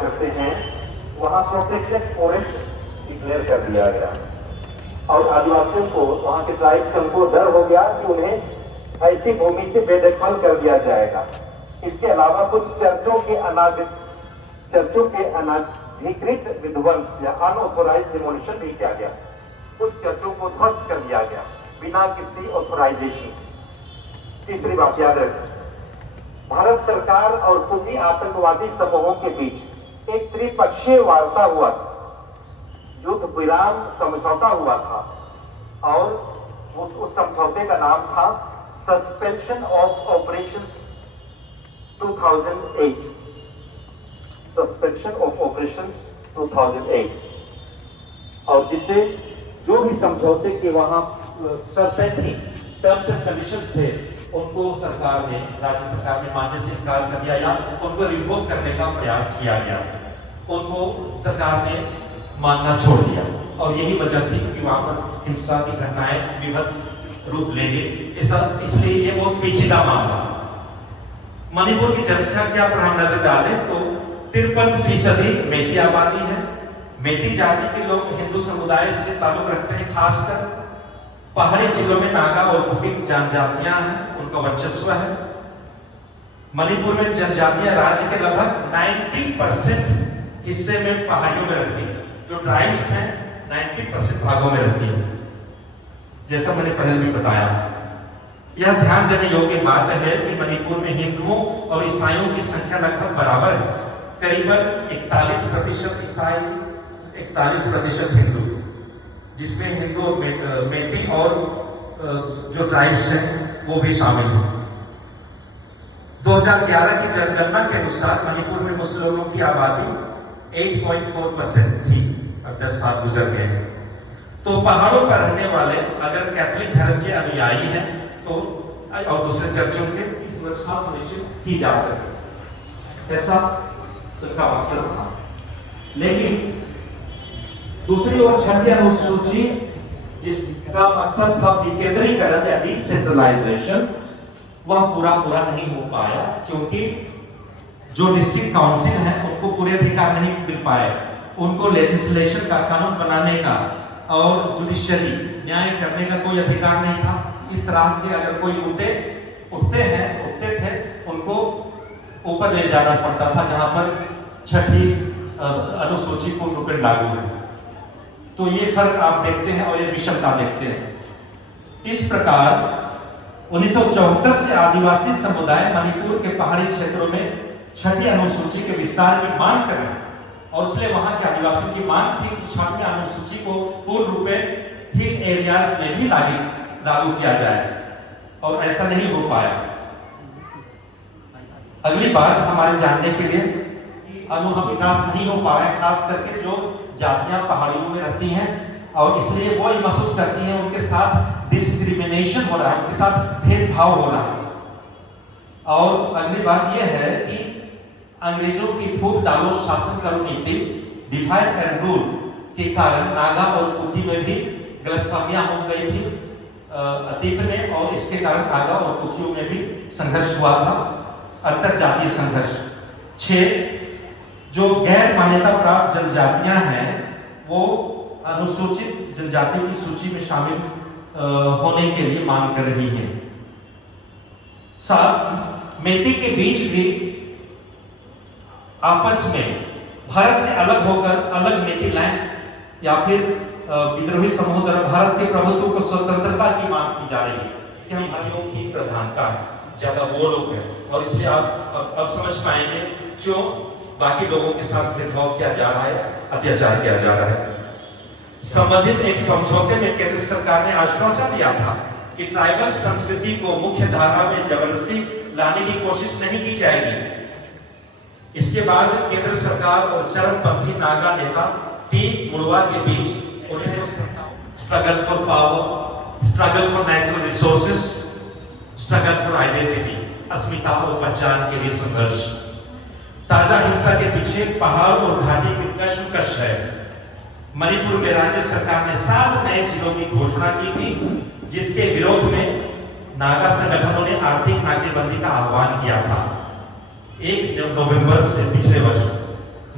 करते हैं वहां प्रोटेक्टेड फॉरेस्ट डिक्लेयर कर दिया गया और आदिवासियों को, वहां के ट्राइब्स को डर हो गया कि उन्हें ऐसी भूमि से बेदखल कर दिया जाएगा। इसके अलावा कुछ चर्चों के अनाधिकृत विध्वंस या अनऑथोराइज डिमोलिशन भी किया गया। कुछ चर्चों को ध्वस्त कर दिया गया बिना किसी ऑथोराइजेशन। तीसरी बात याद रखें, भारत सरकार और कुकी आतंकवादी समूहों के बीच एक त्रिपक्षीय वार्ता हुआ था, युद्ध विराम समझौता हुआ था और उस समझौते का नाम था suspension of operations 2008। Suspension of operations 2008, और जिससे जो भी समझौते के वहां शर्तें थी, टर्म्स एंड कंडीशंस थे, उनको सरकार ने, राज्य सरकार ने मानने से इनकार कर दिया या उनको रिवोक करने का प्रयास किया गया। उनको सरकार ने मानना छोड़ दिया और यही वजह थी कि वहां पर हिंसा की घटनाएं विभत्स रूप ले गई। इसलिए ये बहुत पेचीदा मामला। मणिपुर की जनसंख्या पर हम नजर डालें तो 53% मेती आबादी है। मेती जाति के लोग हिंदू समुदाय से ताल्लुक रखते हैं। खासकर पहाड़ी जिलों में नागा और कुकी जनजातियां हैं, उनका वर्चस्व है। मणिपुर में जनजातियां राज्य के लगभग 90% हिस्से में पहाड़ियों में रहती है। जो ट्राइब्स हैं 90% भागों में रहती है, जैसा मैंने पहले भी बताया। यह ध्यान देने योग्य बात है कि मणिपुर में हिंदुओं और ईसाइयों की संख्या लगभग बराबर है। करीबन 41% ईसाई, 41% हिंदू, जिसमें हिंदू, मेती और जो ट्राइब्स हैं वो भी शामिल हैं। 2011 की जनगणना के अनुसार मणिपुर में मुस्लिमों की आबादी 8.4% थी। अब 10 साल गुजर गए। तो पहाड़ों पर रहने वाले अगर कैथोलिक धर्म के अनुयायी हैं तो और दूसरे चर्चों के इस व्यवस्था सुनिश्चित की जा सके, ऐसा उनका मकसद था। लेकिन दूसरी ओर छठी अनुसूची, जिसका मकसद था विकेंद्रीकरण या डिसेंट्रलाइजेशन, वह पूरा नहीं हो पाया, क्योंकि जो डिस्ट्रिक्ट काउंसिल है उनको पूरे अधिकार नहीं मिल पाए। उनको लेजिस्लेशन का, कानून बनाने का और जुडिशरी, न्याय करने का कोई अधिकार नहीं था। इस तरह के अगर कोई मुद्दे उठते थे, उनको ऊपर ले जाना पड़ता था, जहां पर छठी अनुसूची पूर्ण रूप में लागू है। तो ये फर्क आप देखते हैं और ये विषमता देखते हैं। इस प्रकार 1974 से आदिवासी समुदाय मणिपुर के पहाड़ी क्षेत्रों में छठी अनुसूची के विस्तार की मांग कर रहे हैं, और इसलिए वहां के आदिवासियों की मांग थी कि छठी अनुसूची को पूर्ण रूप में हिल एरियाज में भी लागू किया जाए, और ऐसा नहीं हो पाया। अगली बात हमारे जानने के लिए कि अनुसूचित विकास नहीं हो पा रहा है, खास करके जो जातियां पहाड़ियों में रहती हैं, और इसलिए वो ये महसूस करती हैं उनके साथ डिस्क्रिमिनेशन हो रहा है, उनके साथ भेदभाव हो रहा है। और अगली बात यह है कि अंग्रेजों की फूट डालो शासन करो नीति, डिवाइड एंड रूल के कारण नागा और कुकी में भी गलतफहमियां हो गई थी अतीत में, और इसके कारण नागा और कुकियों में भी संघर्ष हुआ था, अंतर जातीय संघर्ष। 6 जो गैर मान्यता प्राप्त जनजातियां हैं वो अनुसूचित जनजाति की सूची में शामिल होने के लिए मांग कर रही हैं। 7 मेती के बीच भी आपस में भारत से अलग होकर अलग मेती लैंड या फिर विद्रोही समूह द्वारा भारत के प्रभुत्व को स्वतंत्रता की मांग की जा रही है कि हम हरियों की प्रधानता है, ज्यादा वो लोग हैं, और इसलिए आप अब समझ पाएंगे क्यों बाकी लोगों के साथ भेदभाव किया जा रहा है, अत्याचार किया जा रहा है। संबंधित एक समझौते में केंद्र सरकार ने आश्वासन दिया था कि ट्राइबल संस्कृति को मुख्य धारा में जबरदस्ती लाने की कोशिश नहीं की जाएगी। इसके बाद केंद्र सरकार और चरमपंथी नागा नेता टी मुड़वा के बीच struggle for power, struggle for natural resources, struggle for identity, अस्मिता और पहचान के लिए संघर्ष। ताजा हिंसा के पीछे पहाड़ और घाटी की कशमकश है। मणिपुर में राज्य सरकार ने 7 नए जिलों की घोषणा की थी, जिसके विरोध में नागा संगठनों ने आर्थिक नाकेबंदी का आह्वान किया था। 1 नवंबर से पिछले वर्ष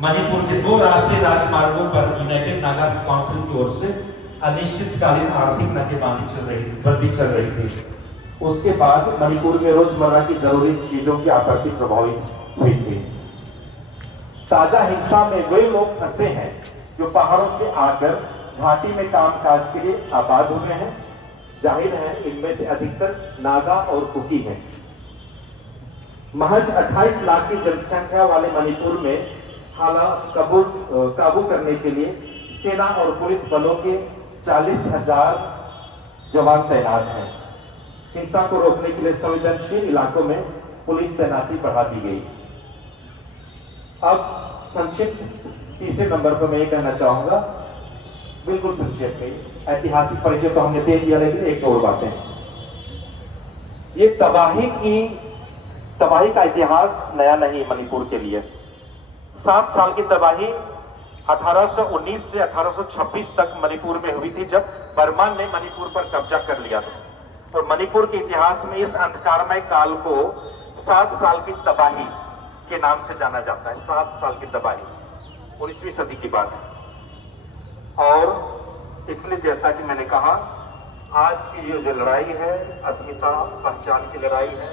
मणिपुर के 2 राष्ट्रीय राजमार्गों पर यूनाइटेड नागा काउंसिल की ओर से अनिश्चितकालीन आर्थिक नाकेबंदी चल रही थी। उसके बाद मणिपुर में रोजमर्रा की जरूरी चीजों की आपूर्ति प्रभावित हुई थी। ताजा हिंसा में वे लोग फंसे हैं जो पहाड़ों से आकर घाटी में कामकाज के लिए आबाद हुए हैं। जाहिर है इनमें से अधिकतर नागा और कुकी हैं। महज 28 लाख की जनसंख्या वाले मणिपुर में हालात काबू करने के लिए सेना और पुलिस बलों के 40,000 जवान तैनात हैं। हिंसा को रोकने के लिए संवेदनशील इलाकों में पुलिस तैनाती बढ़ा दी गई। अब संक्षिप्त तीसरे नंबर पर मैं ये कहना चाहूंगा, बिल्कुल संक्षेप में। ऐतिहासिक परिचय तो हमने दे दिया, लेकिन एक और बातें, ये तबाही का इतिहास नया नहीं मणिपुर के लिए। 7 साल की तबाही 1819 से 1826 तक मणिपुर में हुई थी, जब बर्मा ने मणिपुर पर कब्जा कर लिया था। और मणिपुर के इतिहास में इस अंधकारमय काल को 7 साल की तबाही के नाम से जाना जाता है। 7 साल की तबाही 19वीं सदी की बात है। और इसलिए जैसा कि मैंने कहा, आज की ये जो लड़ाई है, अस्मिता पहचान की लड़ाई है,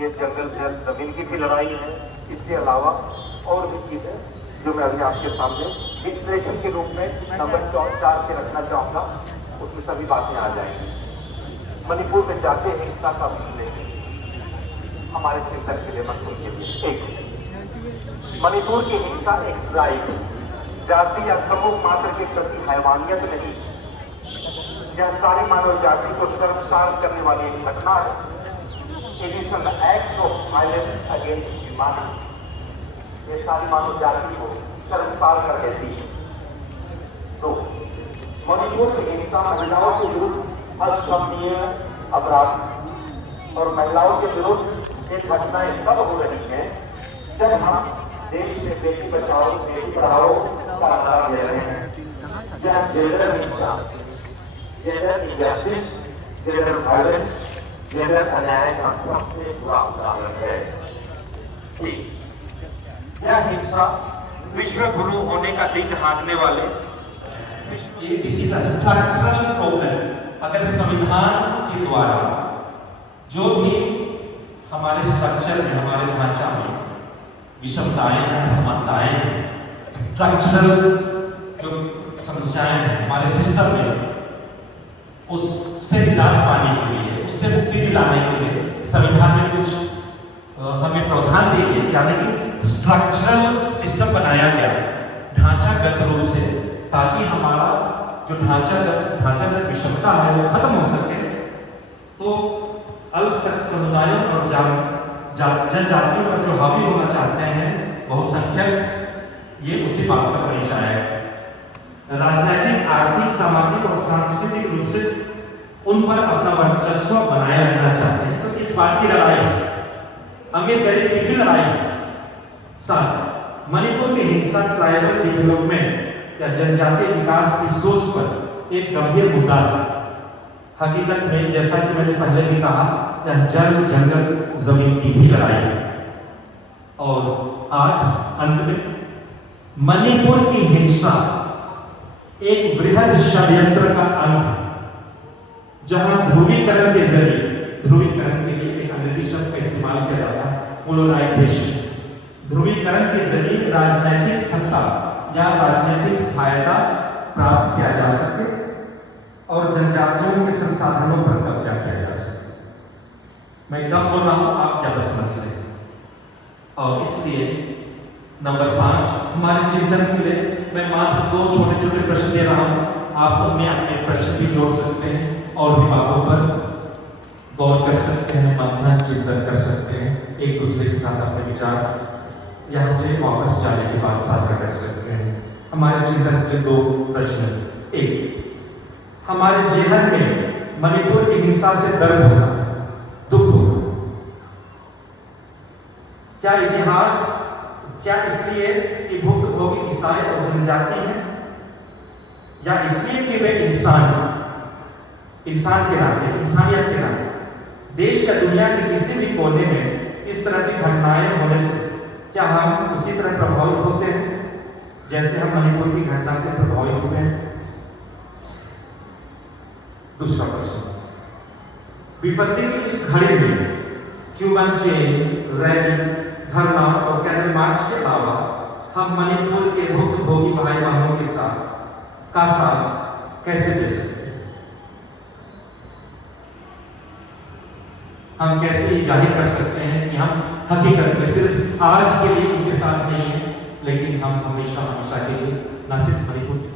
ये जंगल जमीन की भी लड़ाई है। इसके अलावा और भी चीजें जो मैं अभी आपके सामने विश्लेषण के रूप में नंबर 4 के रखना चाहूंगा, उसमें सभी बातें आ जाएंगी। मणिपुर में जाते हिंसा का विश्लेषण हमारे चिंतन के लिए, मणिपुर के लिए। एक, मणिपुर की हिंसा एक ट्राइब, जाति या समूह मात्र के प्रति हैवानियत नहीं, यह सारी मानव जाति को शर्मसार करने वाली एक घटना है। It is an act of violence against humanity. ये सारी मानव जाति को शर्मसार कर देती है। तो मणिपुर की हिंसा महिलाओं के विरुद्ध अक्षम्य अपराध और महिलाओं के विरुद्ध ये घटनाएं तब हो रही हैं जब हम देश में बेटी बचाओ बेटी पढ़ाओ का नारा ले रहे हैं। यह जेंडर हिंसा, gender injustice, gender violence, gender अन्याय का सबसे बुरा उदाहरण है। यह हिंसा विश्व गुरु होने का दिन हाँकने वाले, ये इसी का स्ट्रक्चरल प्रॉब्लम, अगर संविधान के द्वारा जो भी हमारे स्ट्रक्चर में, हमारे ढांचा में विषमताएं, असमानताएं, स्ट्रक्चरल जो समस्याएं हैं हमारे सिस्टम में, उससे निजात पाने के लिए, उससे मुक्ति दिलाने के लिए संविधान में कुछ हमें प्रावधान दिए, यानी कि स्ट्रक्चरल सिस्टम बनाया गया ढांचागत रूप से, ताकि हमारा जो ढांचागत विषमता है वो खत्म हो सके। तो अल्पसंख्यक समुदायों और जनजातियों पर जो हावी होना चाहते हैं बहुसंख्यक, ये उसी बात का परिचय है। राजनीतिक, आर्थिक, सामाजिक और सांस्कृतिक रूप से उन पर अपना वर्चस्व बनाया रहना चाहते हैं। तो इस बात की लड़ाई, अमीर गरीब की भी लड़ाई है। साथ मणिपुर की हिंसा ट्राइबल डेवलपमेंट या जनजातीय विकास की सोच पर एक गंभीर मुद्दा है। हकीकत में जैसा कि मैंने पहले भी कहा, यह जल, जंगल, जमीन की भी लड़ाई है। और आज अंत में मणिपुर की हिंसा एक बृहद षड्यंत्र का अंत है, जहां ध्रुवीकरण के जरिए, ध्रुवीकरण के लिए एक अंग्रेजी शब्द का इस्तेमाल किया जाता है, पोलराइजेशन, ध्रुवीकरण के जरिए राजनीतिक सत्ता या राजनीतिक फायदा प्राप्त किया जा सके और जनजातियों के संसाधनों पर कब्जा किया जा सके। मैं एकदम बोल रहा हूं, आप क्या बस समझ लें। और इसलिए नंबर 5 हमारे चिंतन के लिए मैं मात्र 2 छोटे छोटे प्रश्न दे रहा हूं। आप उनमें अपने प्रश्न भी जोड़ सकते हैं और भी बातों पर गौर कर सकते हैं, मंथन चिंतन कर सकते हैं, एक दूसरे के साथ अपने विचार यहाँ से वापस जाने के बाद साझा कर सकते हैं। हमारे चिंतन के 2 प्रश्न। एक, हमारे जीवन में मणिपुर की हिंसा से दर्द होना, दुख होना, क्या इतिहास, क्या इसलिए कि भुक्तभोगी ईसाई और जनजाति हैं, या इसलिए कि वे इंसान के नाते, इंसानियत के नाते देश या दुनिया के किसी भी कोने में इस तरह की घटनाएं होने से क्या हम उसी तरह प्रभावित होते हैं? जैसे हम मणिपुर की घटना से प्रभावित हुए हैं। दूसरा प्रश्न, विपत्ति की इस घड़ी में क्यूबन चेन, रैली, धरना और कैंडल मार्च के अलावा हम मणिपुर के भुक्तभोगी भाई बहनों के साथ का साथ कैसे दे सकते हैं? हम कैसे ये जाहिर कर सकते हैं कि हम हकीकत में सिर्फ आज के लिए उनके साथ नहीं हैं, लेकिन हम हमेशा हमेशा के लिए न सिर्फ मणिपुर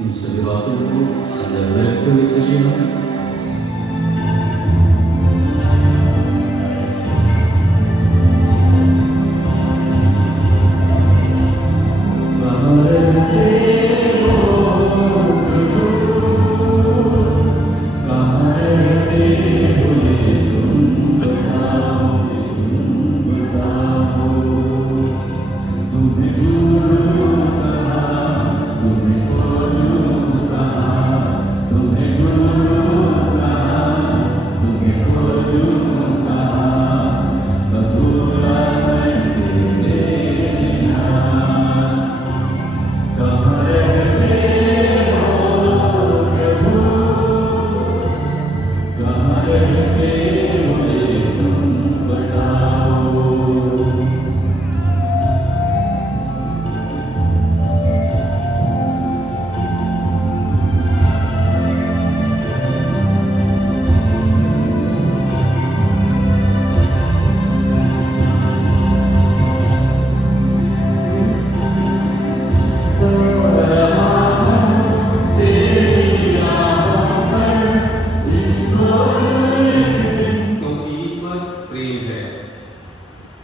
इन सभी बातों को संदर्भ में रखते हुए चलिए हम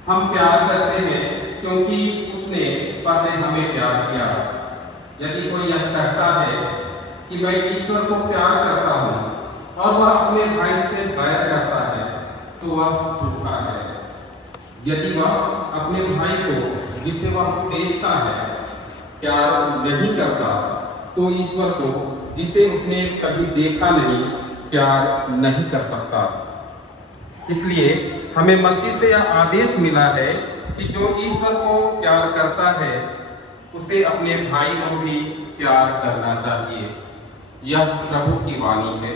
हम प्यार करते हैं क्योंकि उसने पहले हमें प्यार किया। यदि कोई यह कहता है कि मैं ईश्वर को प्यार करता हूँ और वह अपने भाई से बैर करता है, तो वह झूठा है। यदि वह अपने भाई को जिसे वह देखता है प्यार नहीं करता, तो ईश्वर को जिसे उसने कभी देखा नहीं प्यार नहीं कर सकता। इसलिए हमें मसीह से यह आदेश मिला है कि जो ईश्वर को प्यार करता है उसे अपने भाई को भी प्यार करना चाहिए। यह प्रभु की वाणी है।